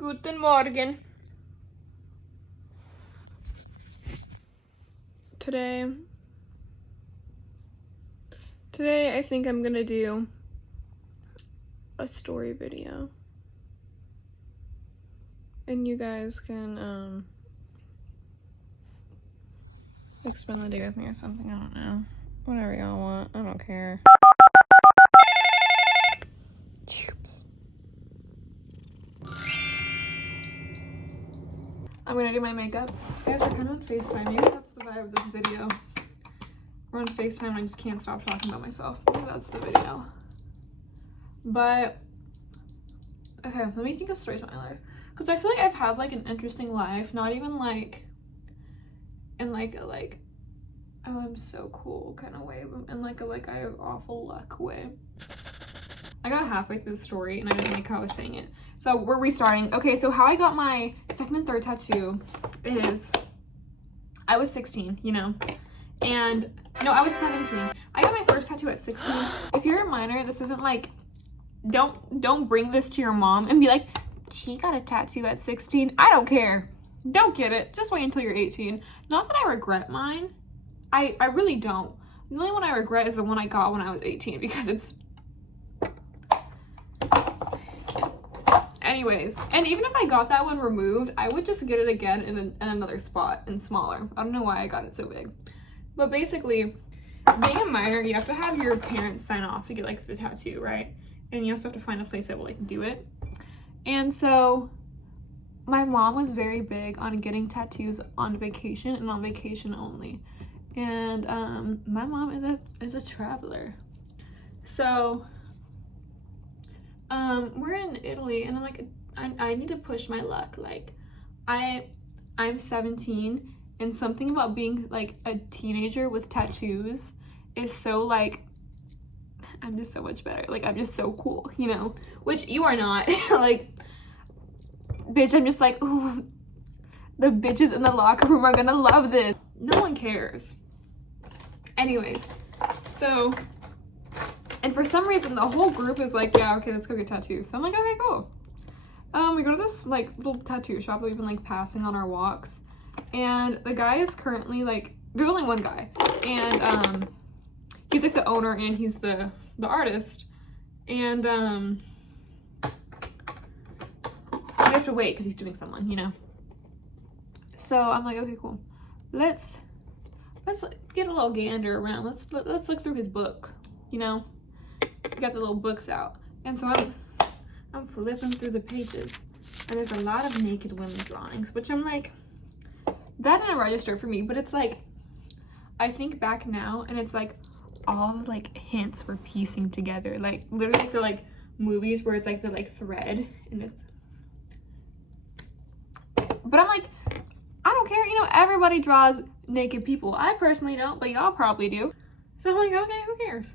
Guten Morgen. Today I think I'm gonna do a story video. And you guys can like spend the day with me or something, I don't know. Whatever y'all want, I don't care. Oops. I'm gonna do my makeup. You guys are kind of on FaceTime. Maybe that's the vibe of this video. We're on FaceTime and I just can't stop talking about myself. Maybe that's the video. But, okay, let me think of stories of my life. Because I feel like I've had like an interesting life. Not even like in like a like, oh, I'm so cool kind of way. But in like a like I have awful luck way. I got halfway through the story and I didn't like how I was saying it. So we're restarting. Okay, so how I got my second and third tattoo is I was 16, you know, and no, I was 17. I got my first tattoo at 16. If you're a minor, this isn't like, don't bring this to your mom and be like, she got a tattoo at 16. I don't care. Don't get it. Just wait until you're 18. Not that I regret mine. I really don't. The only one I regret is the one I got when I was 18 because it's, anyways, and even if I got that one removed, I would just get it again in another spot and smaller. I don't know why I got it so big. But basically, being a minor, you have to have your parents sign off to get like the tattoo, right? And you also have to find a place that will like do it. And so my mom was very big on getting tattoos on vacation and on vacation only. And my mom is a traveler. So we're in Italy and I'm like, I need to push my luck. Like I'm 17 and something about being like a teenager with tattoos is so like, I'm just so much better. Like I'm just so cool, you know, which you are not. Like, bitch, I'm just like, ooh, the bitches in the locker room are gonna love this. No one cares. Anyways, so, and for some reason the whole group is like, yeah, okay, let's go get tattoos. So I'm like, okay, cool. We go to this like little tattoo shop that we've been like passing on our walks, and the guy is currently like, there's only one guy, and he's like the owner and he's the artist, and we have to wait because he's doing someone, you know. So I'm like, okay, cool. Let's get a little gander around. Let's look through his book, you know. We got the little books out, and so I'm flipping through the pages, and there's a lot of naked women drawings, which I'm like, that didn't register for me. But it's like, I think back now, and it's like all the like hints were piecing together, like literally for like movies where it's like the like thread, and it's. But I'm like, I don't care, you know, everybody draws naked people. I personally don't, but y'all probably do. So I'm like, okay, who cares?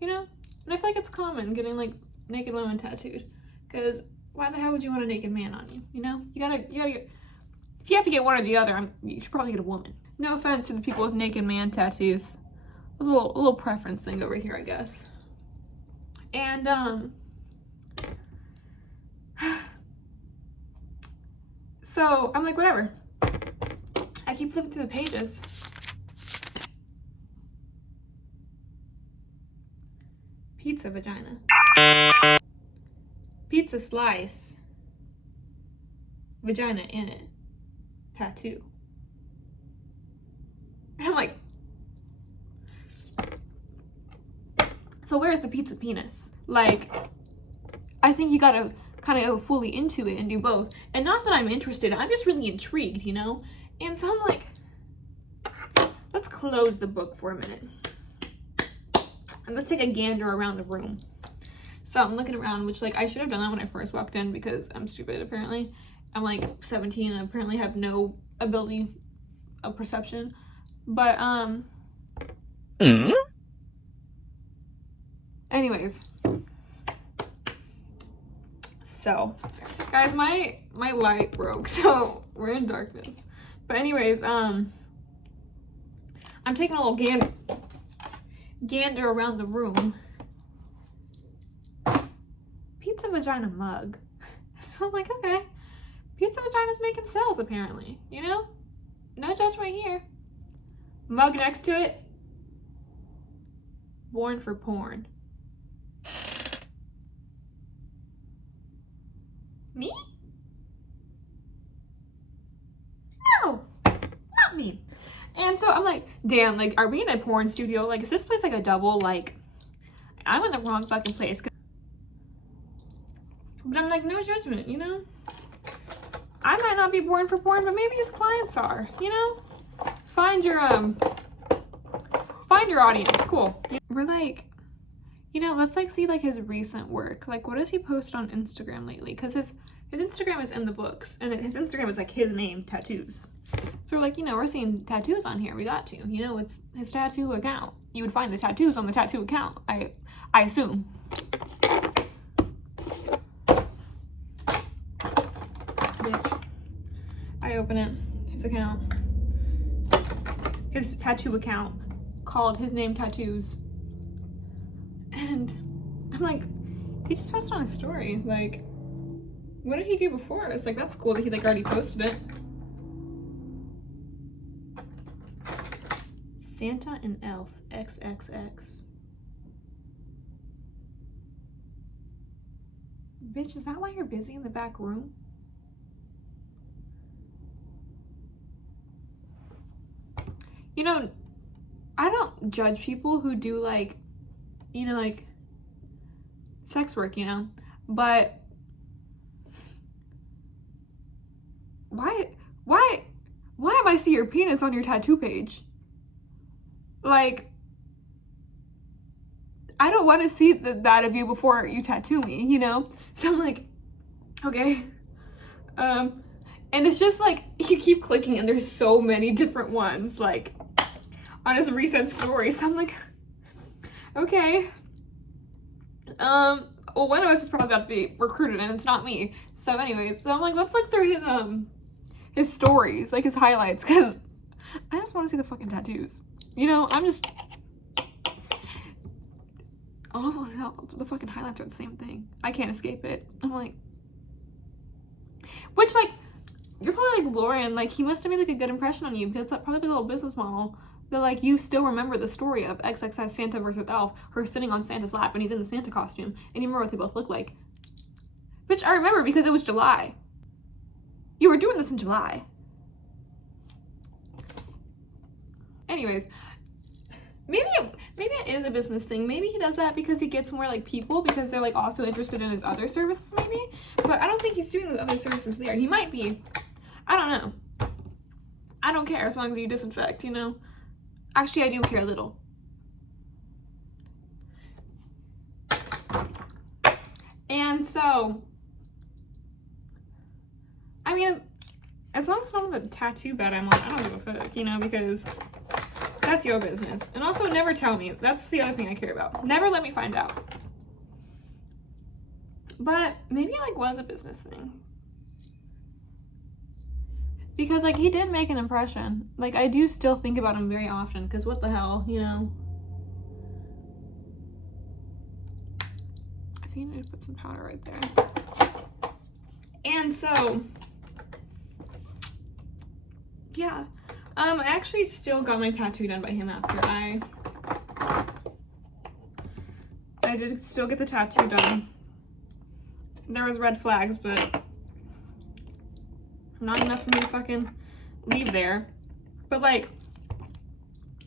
You know? And I feel like it's common getting like naked women tattooed. Because why the hell would you want a naked man on you? You know? You gotta get, if you have to get one or the other, you should probably get a woman. No offense to the people with naked man tattoos. A little preference thing over here, I guess. And so I'm like, whatever. I keep flipping through the pages. Pizza vagina. Pizza slice. Vagina in it. Tattoo. And I'm like, so where's the pizza penis? Like, I think you gotta kind of go fully into it and do both. And not that I'm interested, I'm just really intrigued, you know? And so I'm like, let's close the book for a minute. And let's take a gander around the room. So I'm looking around, which like I should have done that when I first walked in because I'm stupid apparently. I'm like 17 and apparently have no ability of perception. But anyways. So guys, my light broke, so we're in darkness. But anyways, I'm taking a little gander around the room. Pizza vagina mug. So I'm like, okay. Pizza vagina's making sales, apparently. You know? No judgment here. Mug next to it. Born for porn. Me? No, not me. And so I'm like, damn, like, are we in a porn studio? Like, is this place like a double? Like, I'm in the wrong fucking place. But I'm like, no judgment, you know? I might not be born for porn, but maybe his clients are, you know? Find your audience. Cool. We're like, you know, let's like see like his recent work. Like, what has he posted on Instagram lately? Because his Instagram is in the books, and his Instagram is like his name, tattoos. So we're like, you know, we're seeing tattoos on here. We got to, you know, it's his tattoo account. You would find the tattoos on the tattoo account. I assume. Bitch. I open it. His account. His tattoo account called his name tattoos. And I'm like, he just posted on a story. Like, what did he do before? It's like, that's cool that he like already posted it. Santa and Elf XXX. Bitch, is that why you're busy in the back room? You know, I don't judge people who do like, you know, like sex work, you know, but why am I see your penis on your tattoo page? Like, I don't want to see that of you before you tattoo me, you know? So I'm like, okay. And it's just like, you keep clicking and there's so many different ones, like, on his recent stories. So I'm like, okay. Well, one of us is probably about to be recruited and it's not me. So anyways, so I'm like, let's look through his stories, like his highlights, because I just want to see the fucking tattoos. You know, I'm just, all of the fucking highlights are the same thing. I can't escape it. I'm like, which like, you're probably like, Lauren, like he must have made like a good impression on you, because that's probably like a little business model. That like, you still remember the story of XXS Santa versus Elf, her sitting on Santa's lap and he's in the Santa costume, and you remember what they both look like. Bitch, I remember because it was July. You were doing this in July. Anyways, maybe it is a business thing. Maybe he does that because he gets more like people, because they're like also interested in his other services maybe. But I don't think he's doing the other services there. He might be. I don't know. I don't care as long as you disinfect, you know? Actually, I do care a little. And so, I mean, as long as it's not the tattoo bed I'm on, I don't give a fuck, you know, because that's your business. And also, never tell me. That's the other thing I care about. Never let me find out. But maybe it like was a business thing. Because like he did make an impression. Like I do still think about him very often, because what the hell, you know? I think I need to put some powder right there. And so, yeah. I actually still got my tattoo done by him after I did still get the tattoo done. There was red flags, but not enough for me to fucking leave there. But like,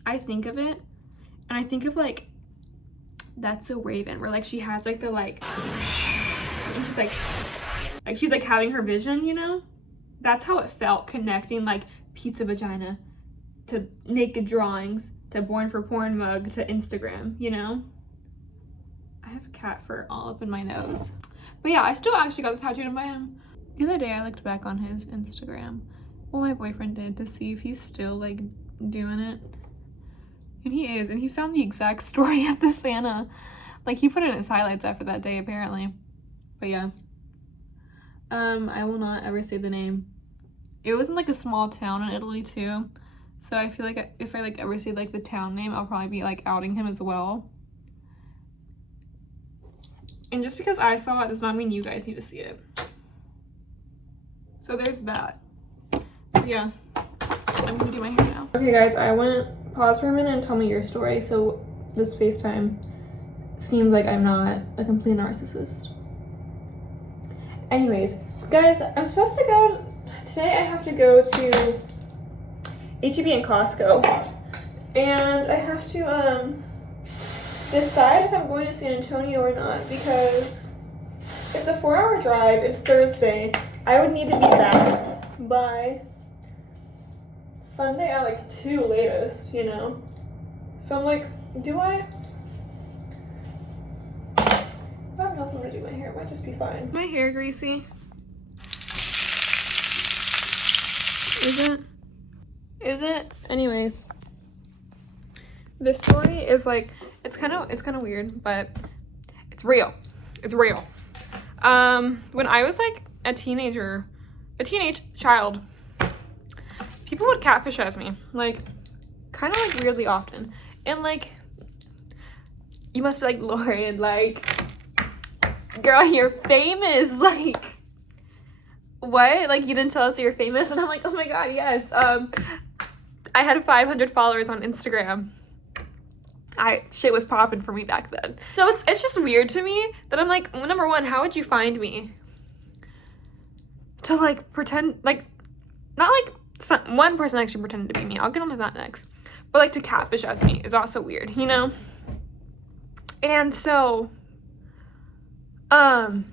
I think of it, and I think of like, That's So Raven, where like she has like the like, and she's like having her vision, you know? That's how it felt, connecting like pizza vagina to naked drawings to Born for Porn mug to Instagram, you know? I have cat fur all up in my nose. But yeah, I still actually got the tattoo done by him. The other day I looked back on his Instagram, well, my boyfriend did, to see if he's still like doing it. And he is, and he found the exact story of the Santa. Like he put it in his highlights after that day apparently. But yeah. I will not ever say the name. It was in like a small town in Italy too. So I feel like if I like ever say like the town name, I'll probably be like outing him as well. And just because I saw it does not mean you guys need to see it. So there's that. Yeah, I'm gonna do my hair now. Okay guys, I want to pause for a minute and tell me your story. So this FaceTime seems like I'm not a complete narcissist. Anyways, guys, I'm supposed to go, today I have to go to H-E-B and Costco. And I have to decide if I'm going to San Antonio or not, because it's a 4-hour drive, it's Thursday. I would need to be back by Sunday at like 2 latest, you know? So I'm like, do I? I have nothing to do my hair, it might just be fine. My hair greasy? Is it? Anyways. This story is like, it's kind of weird, but it's real. It's real. When I was like a teenage child, people would catfish as me, like kind of like weirdly often. And like, you must be like, Lauren, like, girl, you're famous. Like, what? Like, you didn't tell us you're famous? And I'm like, oh my god, yes. I had 500 followers on Instagram. Shit was popping for me back then. So it's just weird to me that I'm like, number one, how would you find me? To like pretend, like, not like one person actually pretended to be me. I'll get onto that next. But like to catfish as me is also weird, you know? And so, let's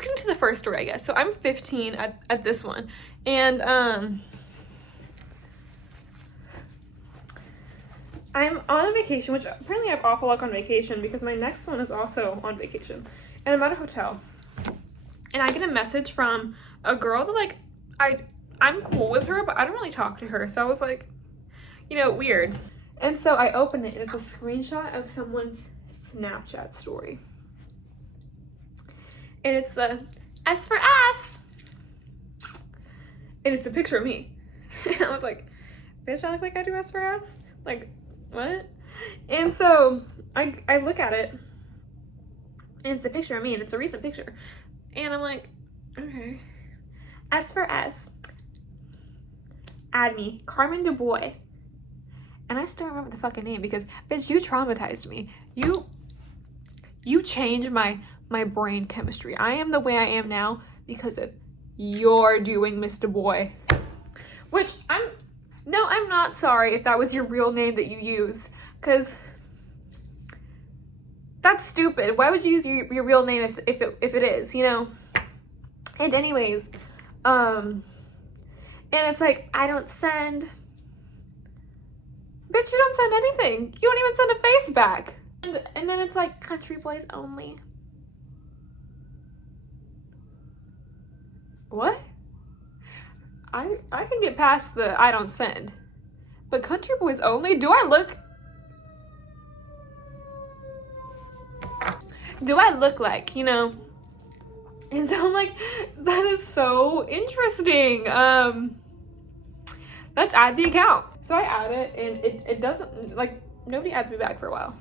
get into the first story, I guess. So I'm 15 at this one. And, I'm on a vacation, which apparently I have awful luck on vacation because my next one is also on vacation. And I'm at a hotel. And I get a message from a girl that, like, I'm cool with her, but I don't really talk to her. So I was like, you know, weird. And so I open it, and it's a screenshot of someone's Snapchat story. And it's the S for ass. And it's a picture of me. And I was like, bitch, I look like I do S for ass? Like, what? And so I look at it, and it's a picture of me, and it's a recent picture. And I'm like, okay. S for S. Add me, Carmen DuBois. And I still remember the fucking name because, bitch, you traumatized me. You changed my brain chemistry. I am the way I am now because of your doing, Mr. Boy. Which I'm not sorry if that was your real name that you use, because that's stupid. Why would you use your real name if it is, you know? And anyways, and it's like, I don't send. Bitch, you don't send anything. You don't even send a face back. And then it's like, country boys only. What? I can get past the I don't send. But country boys only? Do I look like, you know? And so I'm like, that is so interesting. Let's add the account. So I add it, and it doesn't, like, nobody adds me back for a while.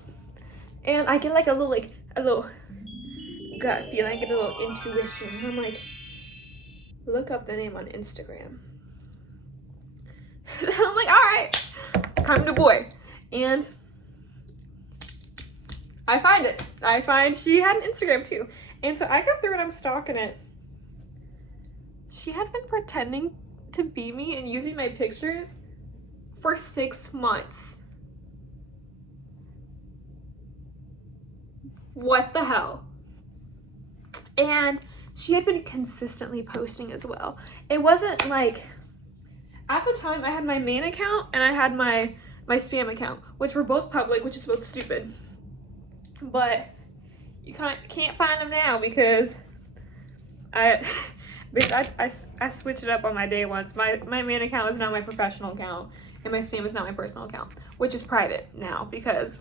And I get like a little gut feeling, I get a little intuition. And I'm like, look up the name on Instagram. So I'm like, all right, Carmen DuBois. And I find it. I find she had an Instagram too. And so I go through and I'm stalking it. She had been pretending to be me and using my pictures for 6 months. What the hell? And she had been consistently posting as well. It wasn't like, at the time I had my main account and I had my spam account, which were both public, which is both stupid. But you can't find them now because I switched it up on my day once. My main account is now my professional account and my spam is not my personal account, which is private now because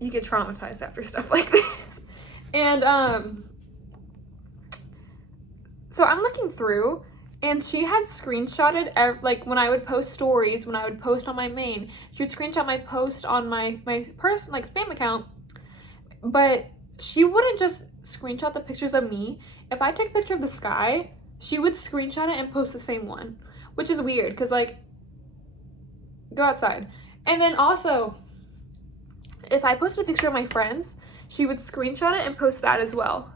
you get traumatized after stuff like this. And so I'm looking through, and she had screenshotted like when I would post stories, when I would post on my main, she would screenshot my post on my personal, like, spam account, but she wouldn't just screenshot the pictures of me. If I take a picture of the sky, she would screenshot it and post the same one, which is weird because, like, go outside. And then also, if I posted a picture of my friends, she would screenshot it and post that as well.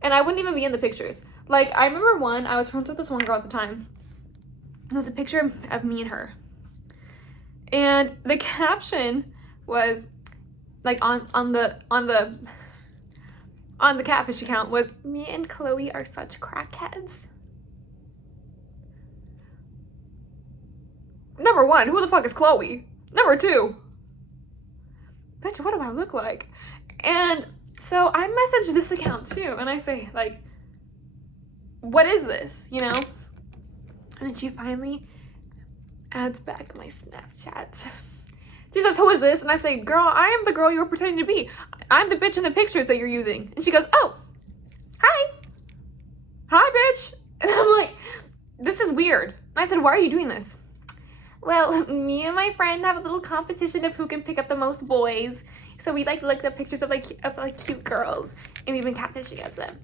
And I wouldn't even be in the pictures. Like, I remember one, I was friends with this one girl at the time. It was a picture of me and her. And the caption was, like, on the catfish account was, "Me and Chloe are such crackheads." Number one, who the fuck is Chloe? Number two, bitch, what do I look like? And so I messaged this account too, and I say, like, what is this, you know? And then she finally adds back my Snapchat. She says, "Who is this?" And I say, "Girl, I am the girl you were pretending to be. I'm the bitch in the pictures that you're using." And she goes, "Oh, hi. Hi, bitch." And I'm like, this is weird. And I said, "Why are you doing this?" "Well, me and my friend have a little competition of who can pick up the most boys. So we like look at pictures of cute girls, and we've been catfishing as them."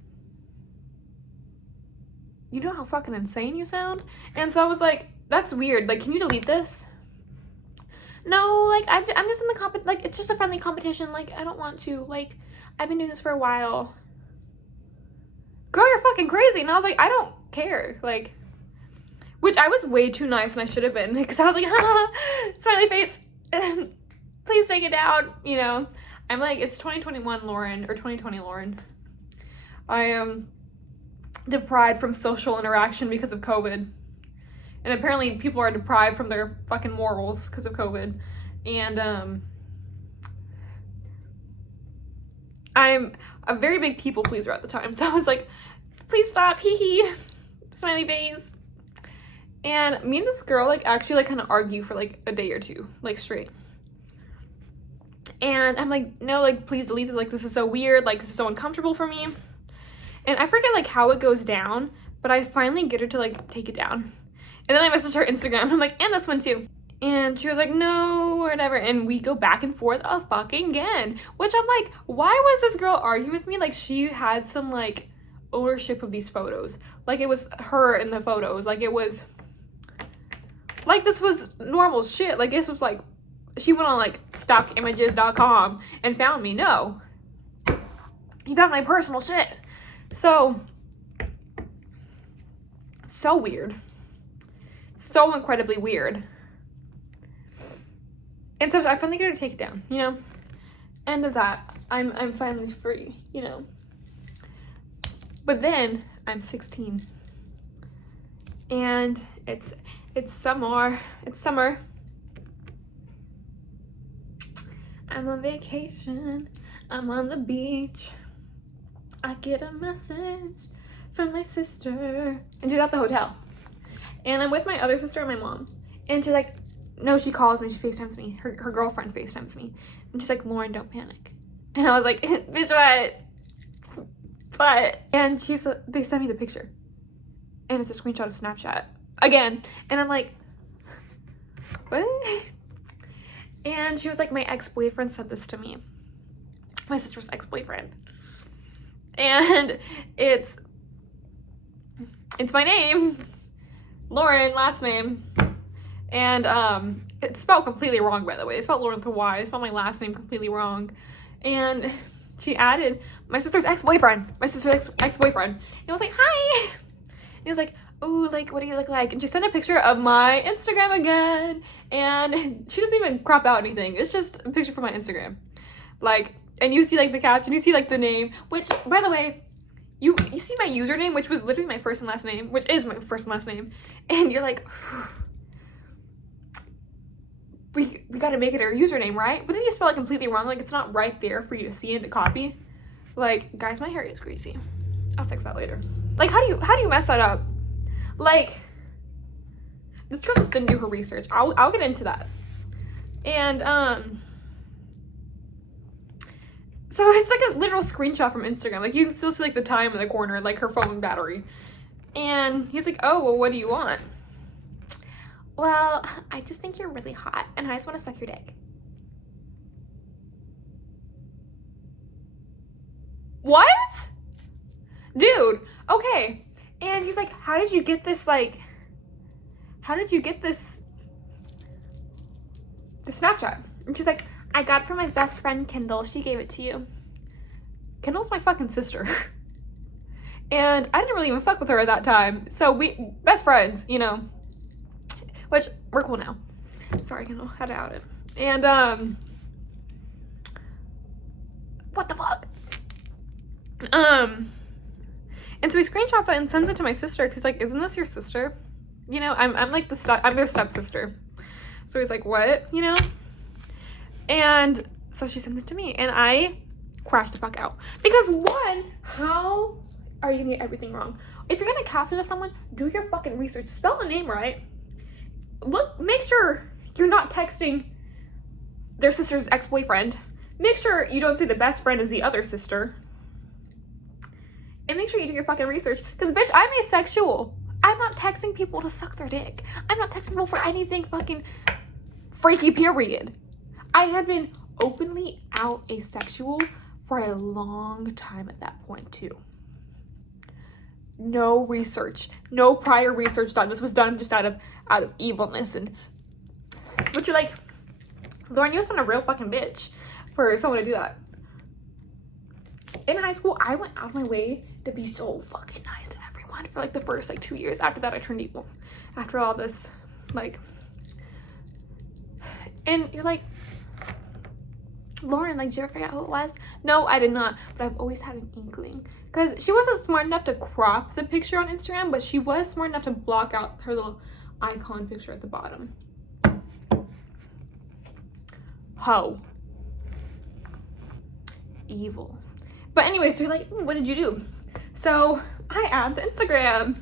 You know how fucking insane you sound? And so I was like, that's weird. Like, can you delete this? "No, like, I'm just in the like, it's just a friendly competition. Like, I don't want to. Like, I've been doing this for a while." Girl, you're fucking crazy. And I was like, I don't care. Like, which I was way too nice, and I should have been, because I was like, "Haha, smiley face. Please take it down." You know, I'm like, it's 2021 Lauren, or 2020 Lauren. I am deprived from social interaction because of COVID. And apparently people are deprived from their fucking morals because of COVID. And I'm a very big people pleaser at the time. So I was like, "Please stop, hee hee, smiley face." And me and this girl, like, actually, like, kind of argue for, like, a day or two, like, straight. And I'm like, "No, like, please delete this. Like, this is so weird. Like, this is so uncomfortable for me." And I forget, like, how it goes down, but I finally get her to, like, take it down. And then I messaged her Instagram. I'm like, "And this one too." And she was like, "No," or whatever. And we go back and forth a fucking again. Which I'm like, why was this girl arguing with me? Like, she had some, like, ownership of these photos. Like, it was her in the photos. Like, it was, like, this was normal shit. Like, this was, like, she went on, like, stockimages.com and found me. No. You found my personal shit. So weird. So incredibly weird. And so I finally get her to take it down, you know? End of that. I'm finally free, you know? But then I'm 16. And it's summer. It's summer. I'm on vacation. I'm on the beach. I get a message from my sister. And she's at the hotel. And I'm with my other sister and my mom. And she's like, no, she calls me, she FaceTimes me. Her girlfriend FaceTimes me. And she's like, "Lauren, don't panic." And I was like, "Bitch, what? And they sent me the picture. And it's a screenshot of Snapchat. Again. And I'm like, what? And she was like, "My ex-boyfriend sent this to me." My sister's ex-boyfriend. And it's my name. Lauren, last name. And it's spelled completely wrong, by the way. It's spelled Lauren with a Y. It's spelled my last name completely wrong. And she added my sister's ex-boyfriend. My sister's ex-boyfriend. And I was like, "Hi." And he was like, "Oh, like, what do you look like?" And she sent a picture of my Instagram again. And she doesn't even crop out anything. It's just a picture from my Instagram. Like, and you see, like, the caption. You see, like, the name. Which, by the way, you see my username, which was literally my first and last name. Which is my first and last name. And you're like, we gotta make it our username, right? But then you spell it completely wrong. Like, it's not right there for you to see and to copy. Like, guys, my hair is greasy. I'll fix that later. Like, how do you mess that up? Like, this girl just didn't do her research. I'll get into that. And so it's like a literal screenshot from Instagram. Like, you can still see, like, the time in the corner, like her phone battery. And he's like, "Oh, well, what do you want?" "Well, I just think you're really hot, and I just want to suck your dick." What? Dude, okay. And he's like, how did you get this, like, how did you get this Snapchat? And she's like, I got it from my best friend, Kendall. She gave it to you. Kendall's my fucking sister. And I didn't really even fuck with her at that time. So we, best friends, you know. Which, we're cool now. Sorry, Kendall, had to out it. And, what the fuck? And so he screenshots it and sends it to my sister, because he's like, isn't this your sister? You know, I'm like I'm their stepsister. So he's like, what? You know? And so she sends it to me, and I crashed the fuck out. Because one, how are you gonna get everything wrong? If you're gonna catfish someone, do your fucking research. Spell a name right. Look, make sure you're not texting their sister's ex-boyfriend. Make sure you don't say the best friend is the other sister. And make sure you do your fucking research. Because, bitch, I'm asexual. I'm not texting people to suck their dick. I'm not texting people for anything fucking freaky, period. I had been openly out asexual for a long time at that point, too. No research. No prior research done. This was done just out of evilness. And but you're like, Lauren, you sound a real fucking bitch for someone to do that. In high school, I went out of my way to be so fucking nice to everyone for like the first like 2 years. After that, I turned evil. After all this, like, and you're like, Lauren, like, did you ever figure out who it was? No, I did not, but I've always had an inkling. Because she wasn't smart enough to crop the picture on Instagram, but she was smart enough to block out her little icon picture at the bottom. Ho. Evil. But anyways, so you're like, what did you do? So I add the Instagram.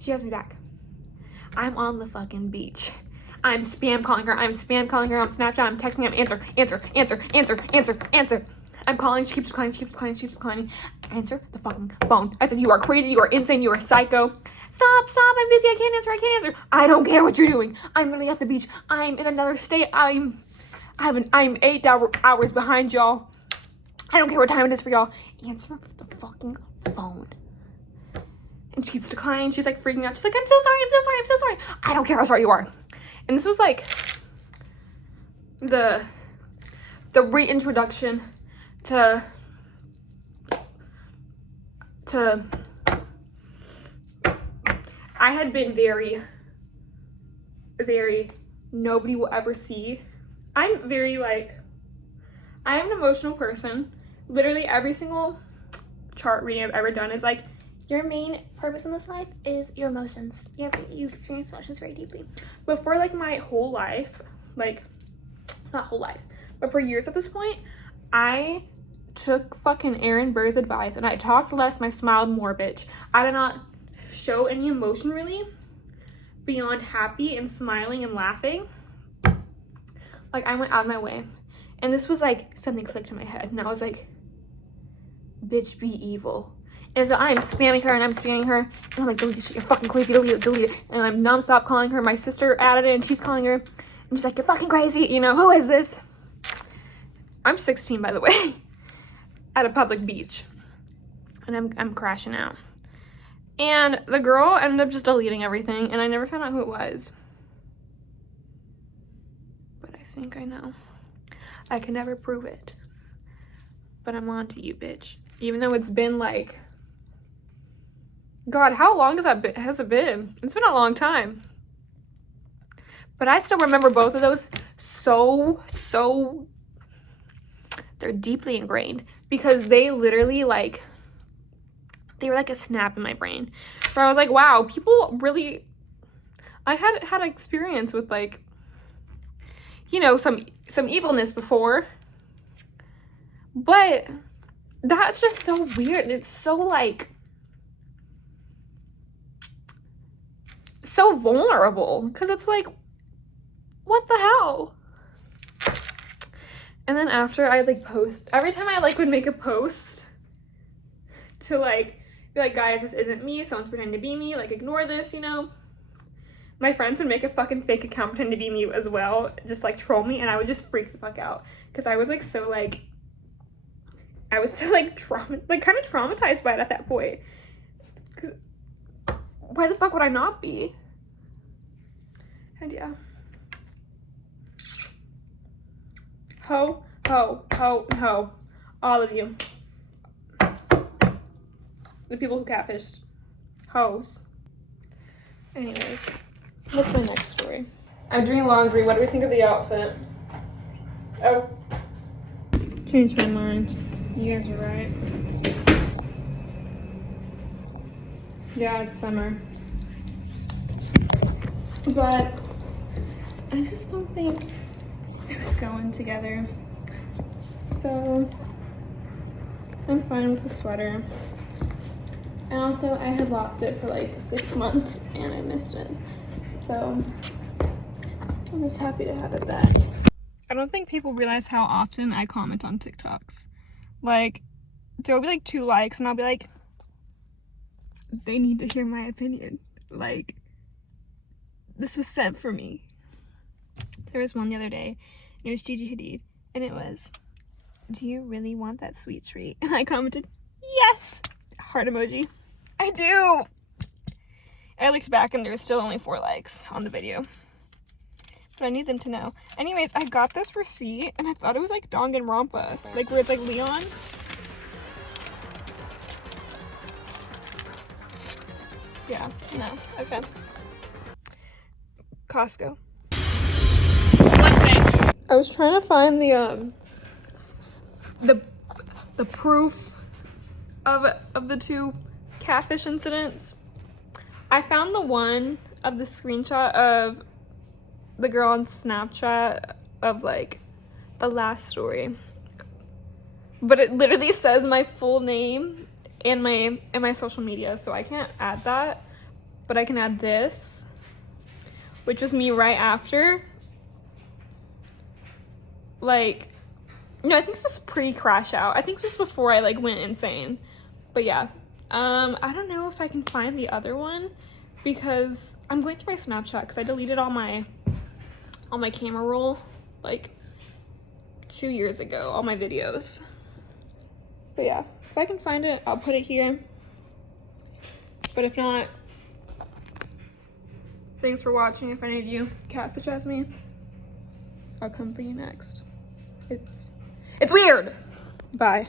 She has me back. I'm on the fucking beach. I'm spam calling her. I'm spam calling her on Snapchat. I'm texting her. Answer. I'm calling. She keeps calling. Answer the fucking phone. I said, you are crazy. You are insane. You are psycho. Stop. I'm busy. I can't answer. I don't care what you're doing. I'm really at the beach. I'm in another state. I'm 8 hours behind y'all. I don't care what time it is for y'all. Answer the fucking phone. And she keeps declining. She's like freaking out. She's like, I'm so sorry. I don't care how sorry you are. And this was like the reintroduction to I had been very nobody will ever see. I'm very like, I'm an emotional person. Literally every single chart reading I've ever done is like, your main purpose in this life is your emotions. You experience emotions very deeply. But for like my whole life, like, not whole life, but for years at this point, I took fucking Aaron Burr's advice and I talked less and I smiled more, bitch. I did not show any emotion really beyond happy and smiling and laughing. Like, I went out of my way. And this was like, something clicked in my head. And I was like, bitch, be evil. And so I'm spamming her. And I'm like, delete this shit. You're fucking crazy. Delete it. And I'm nonstop calling her. My sister added it and she's calling her. And she's like, you're fucking crazy. You know, who is this? I'm 16, by the way. At a public beach. And I'm crashing out. And the girl ended up just deleting everything. And I never found out who it was. But I think I know. I can never prove it. But I'm on to you, bitch. Even though it's been like, God, how long has it been? It's been a long time. But I still remember both of those so, they're deeply ingrained. Because they literally like, they were like a snap in my brain. Where I was like, wow, people really, I had experience with like, you know, some evilness before. But that's just so weird. It's so like, so vulnerable. Because it's like, what the hell? And then after I like post, every time I like would make a post to like, be like, guys, this isn't me. Someone's pretending to be me. Like, ignore this, you know? My friends would make a fucking fake account pretend to be me as well. Just like troll me. And I would just freak the fuck out. Because I was like so like, I was still like kind of traumatized by it at that point. 'Cause why the fuck would I not be? And yeah. Ho, ho, ho, and ho. All of you. The people who catfished. Hoes. Anyways, what's my next story? I'm doing laundry. What do we think of the outfit? Oh. Changed my mind. You guys are right. Yeah, it's summer. But I just don't think it was going together. So I'm fine with the sweater. And also I had lost it for like 6 months and I missed it. So I'm just happy to have it back. I don't think people realize how often I comment on TikToks. Like, there'll be like 2 likes and I'll be like, they need to hear my opinion. Like, this was sent for me. There was one the other day, and it was Gigi Hadid, and it was, do you really want that sweet treat? And I commented, yes! Heart emoji. I do! I looked back and there was still only 4 likes on the video. But I need them to know. Anyways, I got this receipt, and I thought it was like Danganronpa. Like, where it's like Leon. Yeah, no, okay. Costco. One thing. I was trying to find the proof of the 2 catfish incidents. I found the one of the screenshot of the girl on Snapchat of like the last story. But it literally says my full name and my social media, so I can't add that, but I can add this, which was me right after. Like, no, I think this was pre-crash out. I think this was before I like went insane. But yeah, I don't know if I can find the other one because I'm going through my Snapchat because I deleted all my camera roll like 2 years ago, all my videos. But yeah, if I can find it, I'll put it here. But if not, thanks for watching. If any of you catfish as me, I'll come for you next. It's weird. Bye.